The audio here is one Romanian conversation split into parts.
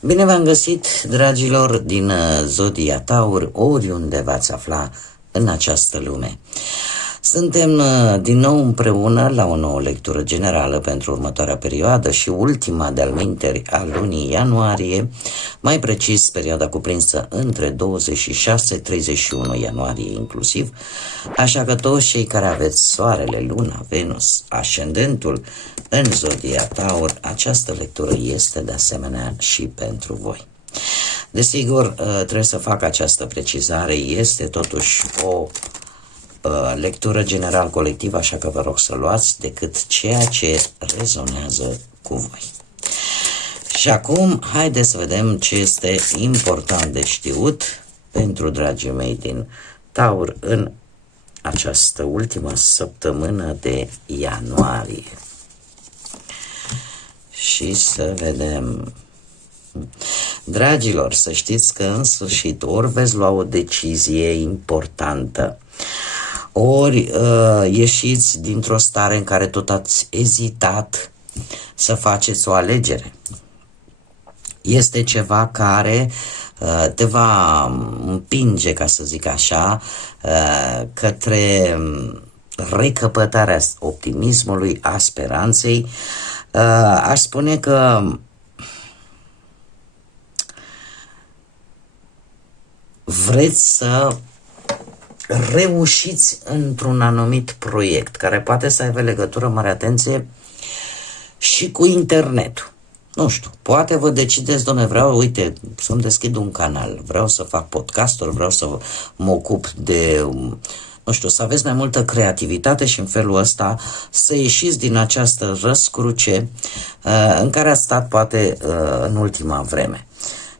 Bine v-am găsit, dragilor, din Zodia Taur, oriunde v-ați afla în această lume. Suntem din nou împreună la o nouă lectură generală pentru următoarea perioadă și ultima de-al minteri a lunii ianuarie, mai precis perioada cuprinsă între 26-31 ianuarie inclusiv, așa că toți cei care aveți soarele, luna, Venus, ascendentul în Zodia Taur, această lectură este de asemenea și pentru voi. Desigur, trebuie să fac această precizare, este totuși o lectură general colectivă, așa că vă rog să luați decât ceea ce rezonează cu voi. Și acum, haideți să vedem ce este important de știut pentru dragii mei din Taur în această ultimă săptămână de ianuarie. Și să vedem. Dragilor, să știți că în sfârșit ori veți lua o decizie importantă, ori ieșiți dintr-o stare în care tot ați ezitat să faceți o alegere. Este ceva care te va împinge, ca să zic așa, către recăpătarea optimismului, a speranței. Aș spune că vreți să reușiți într-un anumit proiect care poate să aibă legătură, mare atenție, și cu internetul. Nu știu, poate vă decideți, doamne, vreau, uite, să-mi deschid un canal, vreau să fac podcasturi, vreau să mă ocup de, nu știu, să aveți mai multă creativitate și în felul ăsta să ieșiți din această răscruce în care ați stat poate în ultima vreme.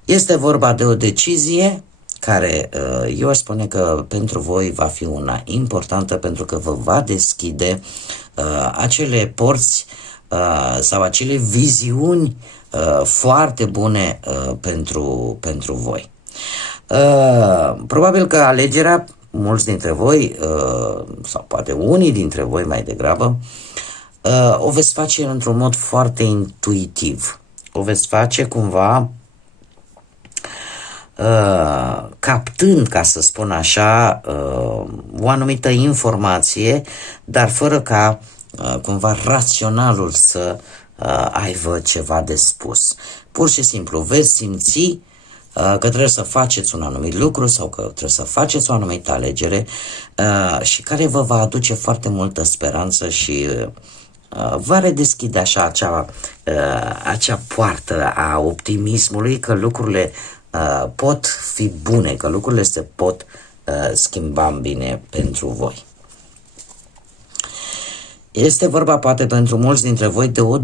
Este vorba de o decizie care eu aș spune că pentru voi va fi una importantă, pentru că vă va deschide acele porți sau acele viziuni foarte bune pentru voi. Probabil că alegerea, mulți dintre voi, sau poate unii dintre voi mai degrabă, o veți face într-un mod foarte intuitiv. O veți face cumva captând, ca să spun așa, o anumită informație, dar fără ca cumva raționalul să aibă ceva de spus. Pur și simplu veți simți că trebuie să faceți un anumit lucru sau că trebuie să faceți o anumită alegere și care vă va aduce foarte multă speranță și va redeschide așa acea poartă a optimismului că lucrurile pot fi bune, că lucrurile se pot schimba în bine pentru voi. Este vorba poate pentru mulți dintre voi de o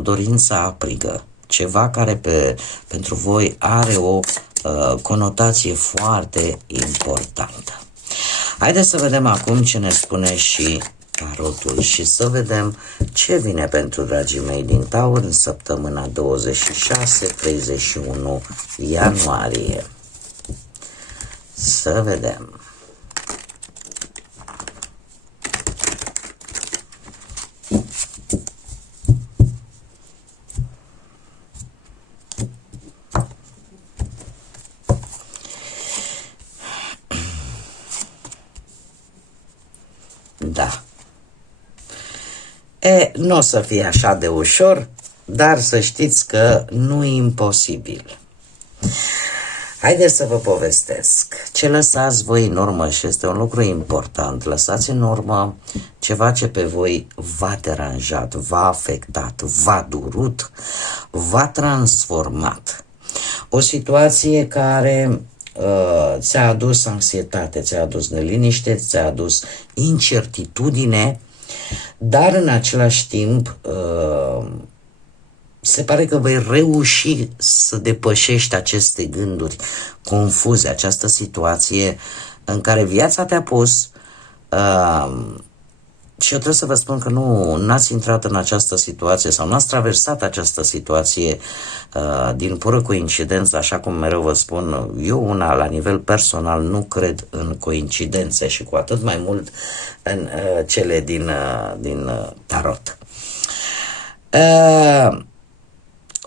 dorință aprigă, ceva care pentru voi are o conotație foarte importantă. Haideți să vedem acum ce ne spune și tarotul și să vedem ce vine pentru dragii mei din Taur în săptămâna 26-31 ianuarie. Să vedem. Da. Nu o să fie așa de ușor, dar să știți că nu e imposibil. Haideți să vă povestesc ce lăsați voi în urmă și este un lucru important. Lăsați în urmă ceva ce pe voi v-a deranjat, v-a afectat, v-a durut, v-a transformat. O situație care ți-a adus anxietate, ți-a adus neliniște, ți-a adus incertitudine, dar în același timp se pare că vei reuși să depășești aceste gânduri confuze, această situație în care viața te-a pus Și eu trebuie să vă spun că nu n-ați intrat în această situație sau n-ați traversat această situație din pură coincidență, așa cum mereu vă spun, eu la nivel personal nu cred în coincidențe și cu atât mai mult în cele din tarot.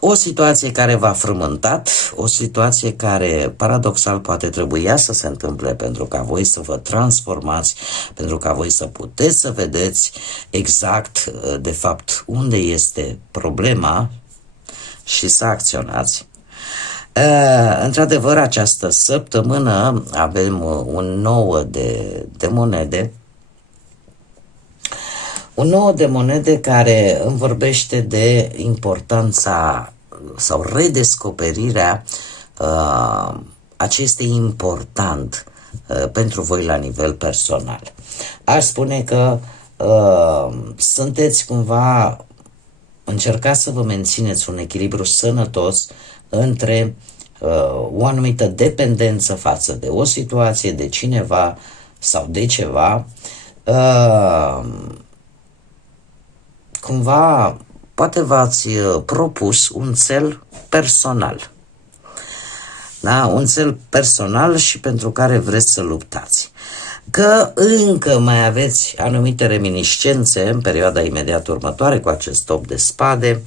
O situație care v-a frământat, o situație care paradoxal poate trebuia să se întâmple pentru ca voi să vă transformați, pentru ca voi să puteți să vedeți exact de fapt unde este problema și să acționați. Într-adevăr, această săptămână avem un nou de monede. Un nou de monede care îmi vorbește de importanța sau redescoperirea a ce este important pentru voi la nivel personal. Aș spune că sunteți cumva, încercați să vă mențineți un echilibru sănătos între o anumită dependență față de o situație, de cineva sau de ceva, cumva poate v-ați propus un cel personal. Da? Un cel personal și pentru care vreți să luptați. Că încă mai aveți anumite reminiscențe în perioada imediat următoare cu acest 8 de spade,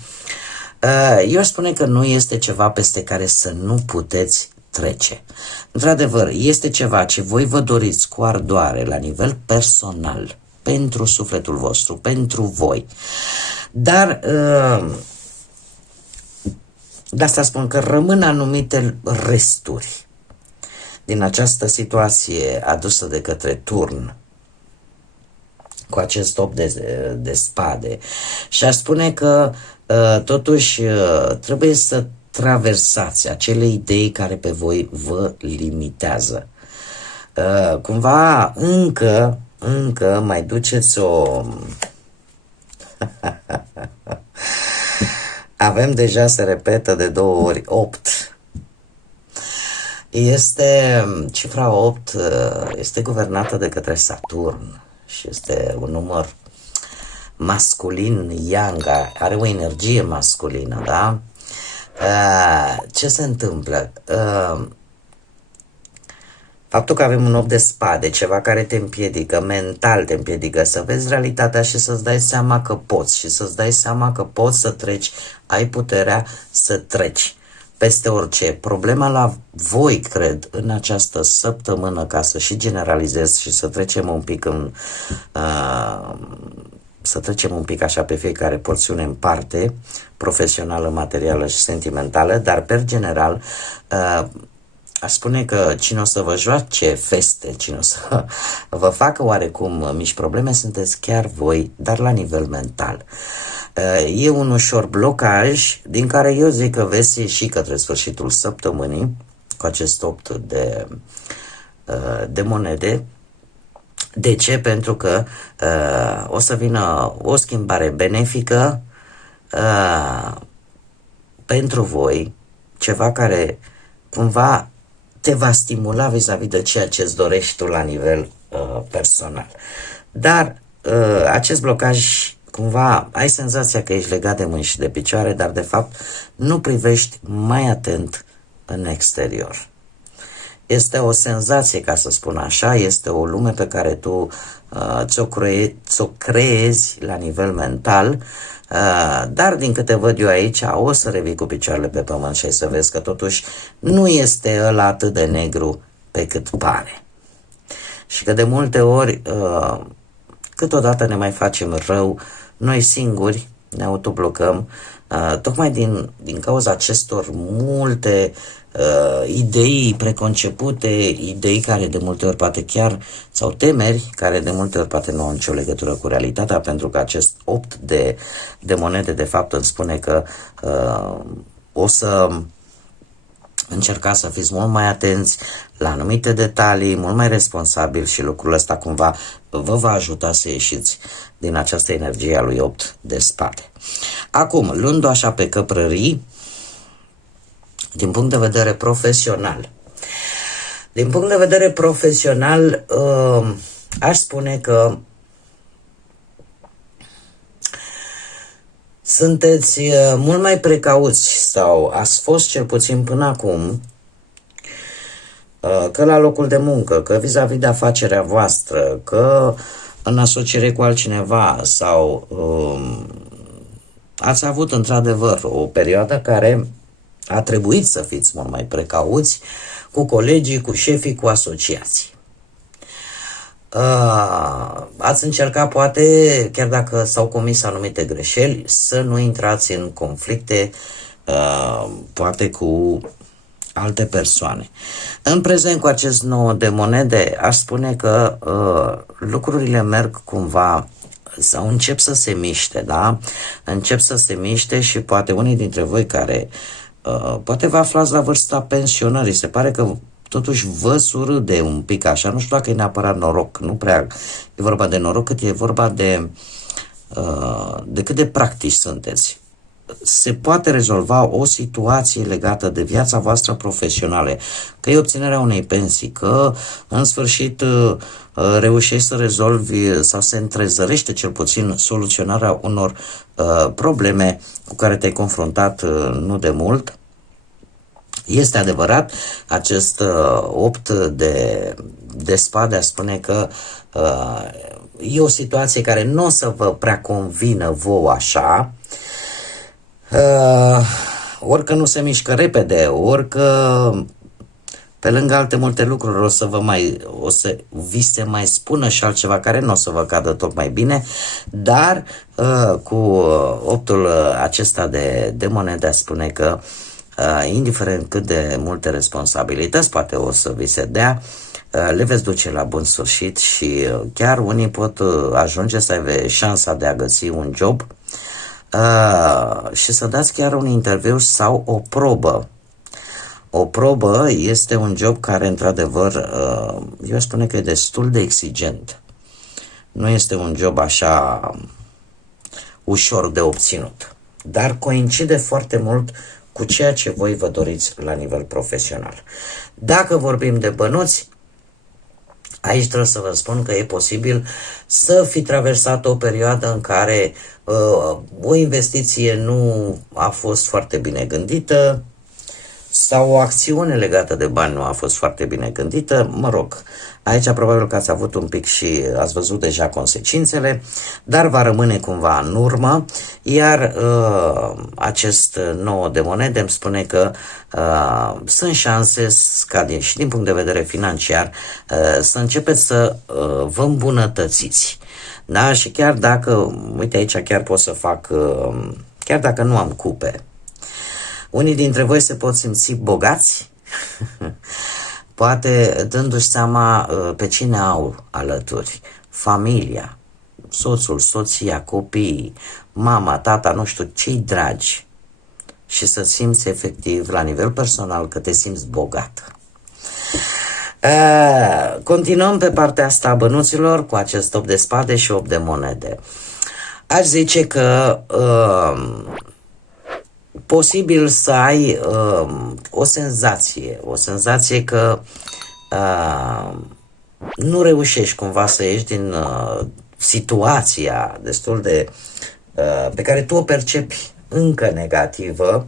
eu aș spune că nu este ceva peste care să nu puteți trece. Într-adevăr, este ceva ce voi vă doriți cu ardoare la nivel personal, pentru sufletul vostru, pentru voi. Dar de asta spun că rămân anumite resturi din această situație adusă de către turn cu acest 8 de spade. Și aș spune că totuși trebuie să traversați acele idei care pe voi vă limitează. Cumva încă mai duceți o... Avem deja, se repetă de 2 ori, 8. Cifra 8 este guvernată de către Saturn și este un număr masculin, yang, are o energie masculină, da? Ce se întâmplă? Faptul că avem un 8 de spade, ceva care te împiedică, mental te împiedică să vezi realitatea și să-ți dai seama că poți și să-ți dai seama că poți să treci, ai puterea să treci peste orice. Problema la voi, cred, în această săptămână, ca să și generalizez și să trecem un pic așa pe fiecare porțiune în parte, profesională, materială și sentimentală, dar per general aș spune că cine o să vă joace feste, cine o să vă facă oarecum mici probleme, sunteți chiar voi, dar la nivel mental. E un ușor blocaj din care eu zic că veți ieși către sfârșitul săptămânii cu acest 8 de monede. De ce? Pentru că o să vină o schimbare benefică pentru voi, ceva care cumva te va stimula vis-a-vis de ceea ce îți dorești tu la nivel personal. Dar acest blocaj, cumva, ai senzația că ești legat de mâini și de picioare, dar de fapt nu privești mai atent în exterior. Este o senzație, ca să spun așa, este o lume pe care tu ți-o creezi la nivel mental, dar din câte văd eu aici, o să revii cu picioarele pe pământ și să vezi că totuși nu este ăla atât de negru pe cât pare. Și că de multe ori, câteodată ne mai facem rău, noi singuri ne autoblocăm, tocmai din cauza acestor multe idei preconcepute, idei care de multe ori poate chiar, sau temeri care de multe ori poate nu au nicio legătură cu realitatea, pentru că acest 8 de monede de fapt îmi spune că o să încercați să fiți mult mai atenți la anumite detalii, mult mai responsabili și lucrul ăsta cumva vă va ajuta să ieșiți din această energie a lui 8 de spade. Acum, luând-o așa pe căprării, din punct de vedere profesional. Din punct de vedere profesional, aș spune că sunteți mult mai precauți sau ați fost cel puțin până acum, că la locul de muncă, că vis-a-vis de afacerea voastră, că în asociere cu altcineva sau ați avut într-adevăr o perioadă care a trebuit să fiți mult mai precauți cu colegii, cu șefii, cu asociații. Ați încercat, poate, chiar dacă s-au comis anumite greșeli, să nu intrați în conflicte, poate cu alte persoane. În prezent, cu acest nou de monede, aș spune că lucrurile merg cumva sau încep să se miște, da? Încep să se miște și poate unii dintre voi care poate vă aflați la vârsta pensionării, se pare că totuși vă surâde un pic așa, nu știu dacă e neapărat noroc, nu prea e vorba de noroc, cât e vorba de cât de practici sunteți. Se poate rezolva o situație legată de viața voastră profesională, că e obținerea unei pensii, că în sfârșit reușești să rezolvi sau se întrezărește cel puțin soluționarea unor probleme cu care te-ai confruntat nu de mult. Este adevărat, acest 8 de spade spune că e o situație care nu o să vă prea convină vouă așa, orică nu se mișcă repede, orică pe lângă alte multe lucruri o să vi se mai spună și altceva care nu o să vă cadă tocmai bine, dar cu optul acesta de monede spune că indiferent cât de multe responsabilități poate o să vi se dea, le veți duce la bun sfârșit și chiar unii pot ajunge să aibă șansa de a găsi un job și să dați chiar un interviu sau o probă. O probă este un job care, într-adevăr, eu spune că e destul de exigent. Nu este un job așa ușor de obținut, dar coincide foarte mult cu ceea ce voi vă doriți la nivel profesional. Dacă vorbim de bănuți, aici trebuie să vă spun că e posibil să fi traversat o perioadă în care o investiție nu a fost foarte bine gândită sau o acțiune legată de bani nu a fost foarte bine gândită. Mă rog, aici probabil că ați avut un pic și ați văzut deja consecințele, dar va rămâne cumva în urmă, iar acest nou de monede îmi spune că sunt șanse ca și din punct de vedere financiar să începeți să vă îmbunătățiți. Da? Și chiar dacă, uite aici chiar pot să fac, chiar dacă nu am cupe, unii dintre voi se pot simți bogați, poate dându-și seama pe cine au alături, familia, soțul, soția, copiii, mama, tata, nu știu, cei dragi, și să simți efectiv la nivel personal că te simți bogat. Continuăm pe partea asta a bănuților cu acest 8 de spade și 8 de monede. Aș zice că posibil să ai o senzație că nu reușești cumva să ieși din situația destul de pe care tu o percepi încă negativă,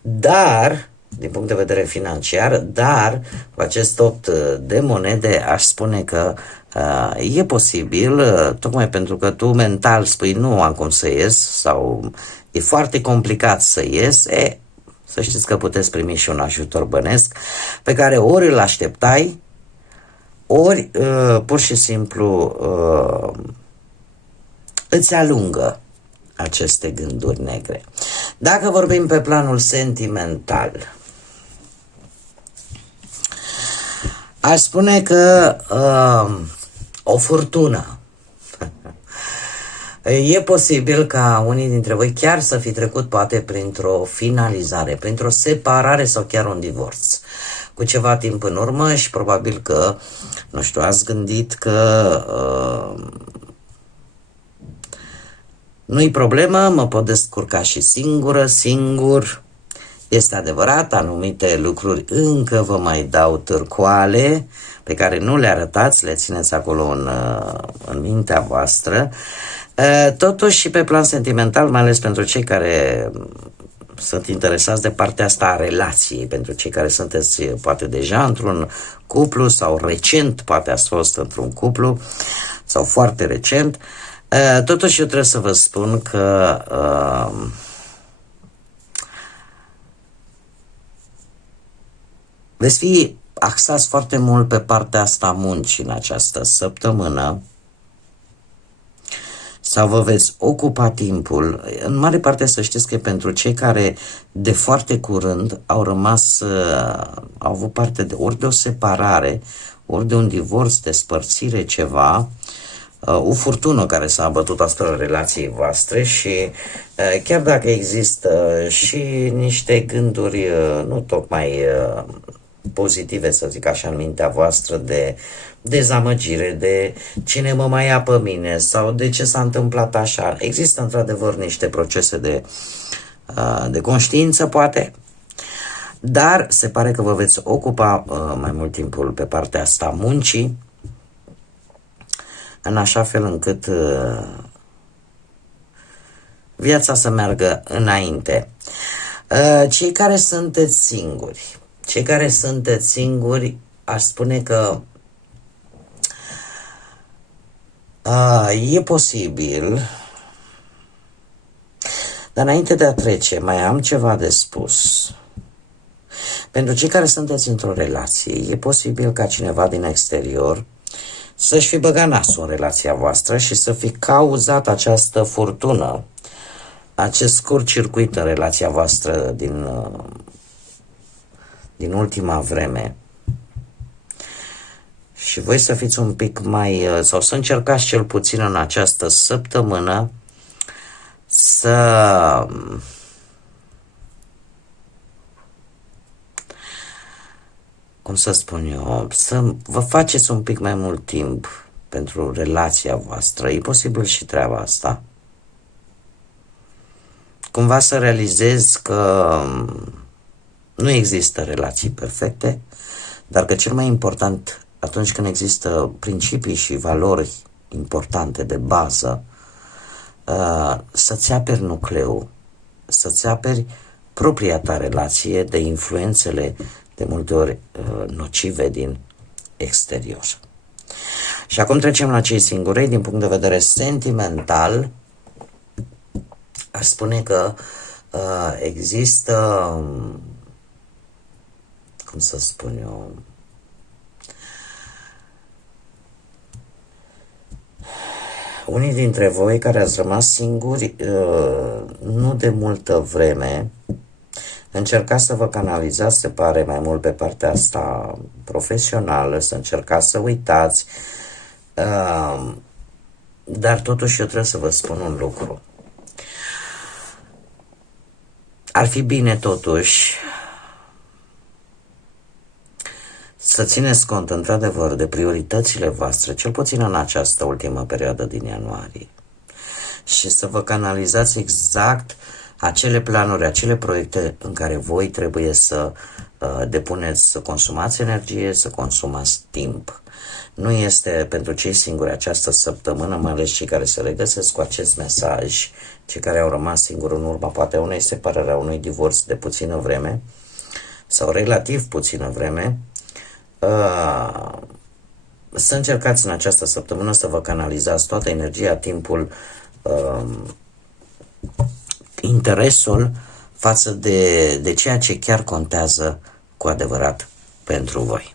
dar din punct de vedere financiar, dar cu acest 8 de monede aș spune că e posibil, tocmai pentru că tu mental spui nu am cum să ies sau e foarte complicat să ies, să știți că puteți primi și un ajutor bănesc pe care ori îl așteptai, ori pur și simplu îți alungă aceste gânduri negre. Dacă vorbim pe planul sentimental, aș spune că o furtună. E posibil ca unii dintre voi chiar să fi trecut poate printr-o finalizare, printr-o separare sau chiar un divorț cu ceva timp în urmă și probabil că, nu știu, ați gândit că nu-i problemă, mă pot descurca și singur. Este adevărat, anumite lucruri încă vă mai dau târcoale pe care nu le arătați, le țineți acolo în mintea voastră, Totuși și pe plan sentimental, mai ales pentru cei care sunt interesați de partea asta a relației, pentru cei care sunteți poate deja într-un cuplu sau recent poate ați fost într-un cuplu sau foarte recent, totuși eu trebuie să vă spun că veți fi axați foarte mult pe partea asta a muncii în această săptămână sau vă veți ocupa timpul. În mare parte să știți că pentru cei care de foarte curând au rămas, au avut parte de ori de o separare, ori de un divorț, despărțire, ceva, o furtună care s-a abătut asupra relației voastre și chiar dacă există și niște gânduri nu tocmai pozitive, să zic așa, în mintea voastră de dezamăgire, de cine mă mai ia pe mine sau de ce s-a întâmplat așa. Există într-adevăr niște procese de conștiință, poate, dar se pare că vă veți ocupa mai mult timpul pe partea asta a muncii, în așa fel încât viața să meargă înainte. Cei care sunteți singuri, aș spune că e posibil, dar înainte de a trece, mai am ceva de spus. Pentru cei care sunteți într-o relație, e posibil ca cineva din exterior să-și fi băgat nasul în relația voastră și să fi cauzat această furtună, acest scurt circuit în relația voastră din ultima vreme. Și voi să fiți un pic mai, sau să încercați cel puțin în această săptămână să cum să spun eu, să vă faceți un pic mai mult timp pentru relația voastră. E posibil și treaba asta. Cumva să realizez că nu există relații perfecte, dar că cel mai important atunci când există principii și valori importante de bază, să-ți aperi nucleul, să-ți aperi propria ta relație de influențele de multe ori nocive din exterior. Și acum trecem la cei singurei. Din punct de vedere sentimental, aș spune că există, cum să spun eu, unii dintre voi care ați rămas singuri nu de multă vreme, încercați să vă canalizați, se pare, mai mult pe partea asta profesională, să încercați să uitați, dar totuși eu trebuie să vă spun un lucru. Ar fi bine totuși să țineți cont într-adevăr de prioritățile voastre, cel puțin în această ultimă perioadă din ianuarie, și să vă canalizați exact acele planuri, acele proiecte în care voi trebuie să depuneți, să consumați energie, să consumați timp. Nu este pentru cei singuri această săptămână, mai ales cei care se regăsesc cu acest mesaj, cei care au rămas singuri în urma poate unei separări, a unui divorț de puțină vreme sau relativ puțină vreme, să încercați în această săptămână să vă canalizați toată energia, timpul, interesul față de ceea ce chiar contează cu adevărat pentru voi.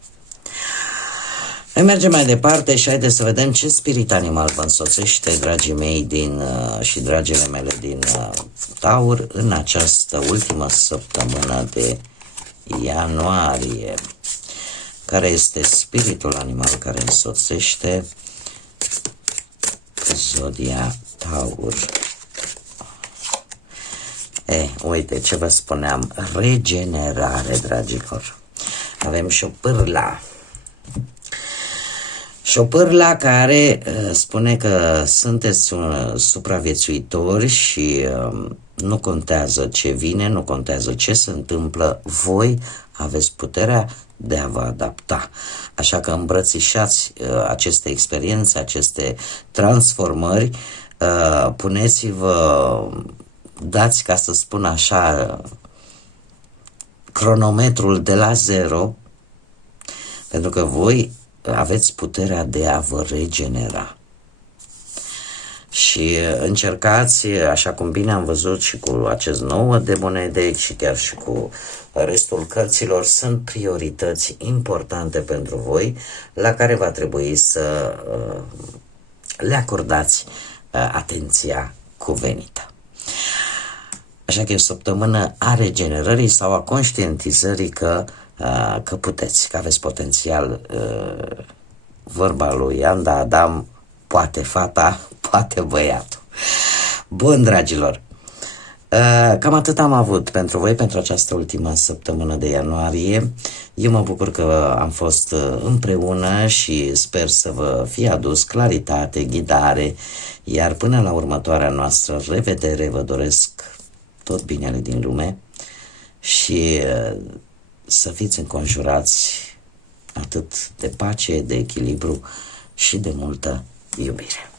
Noi mergem mai departe și haideți să vedem ce spirit animal vă însoțește, dragii mei și dragile mele din Taur, în această ultimă săptămână de ianuarie. Care este spiritul animal care însoțește zodia Taur? Uite ce vă spuneam, regenerare, dragilor. Avem șopârla. Șopârla care spune că sunteți supraviețuitori și nu contează ce vine, nu contează ce se întâmplă, voi aveți puterea de a vă adapta. Așa că îmbrățișați aceste experiențe, aceste transformări Puneți-vă, dați, ca să spun așa, cronometrul de la 0, pentru că voi aveți puterea de a vă regenera. Și încercați, așa cum bine am văzut și cu acest nou de monede și chiar și cu restul cărților, sunt priorități importante pentru voi la care va trebui să le acordați atenția cuvenită. Așa că e o săptămână a regenerării sau a conștientizării că puteți, că aveți potențial. Vorba lui Anda Adam, poate fata, poate băiatul. Bun, dragilor, cam atât am avut pentru voi pentru această ultimă săptămână de ianuarie. Eu mă bucur că am fost împreună și sper să vă fie adus claritate, ghidare, iar până la următoarea noastră revedere vă doresc tot binele din lume și să fiți înconjurați atât de pace, de echilibru și de multă iubire.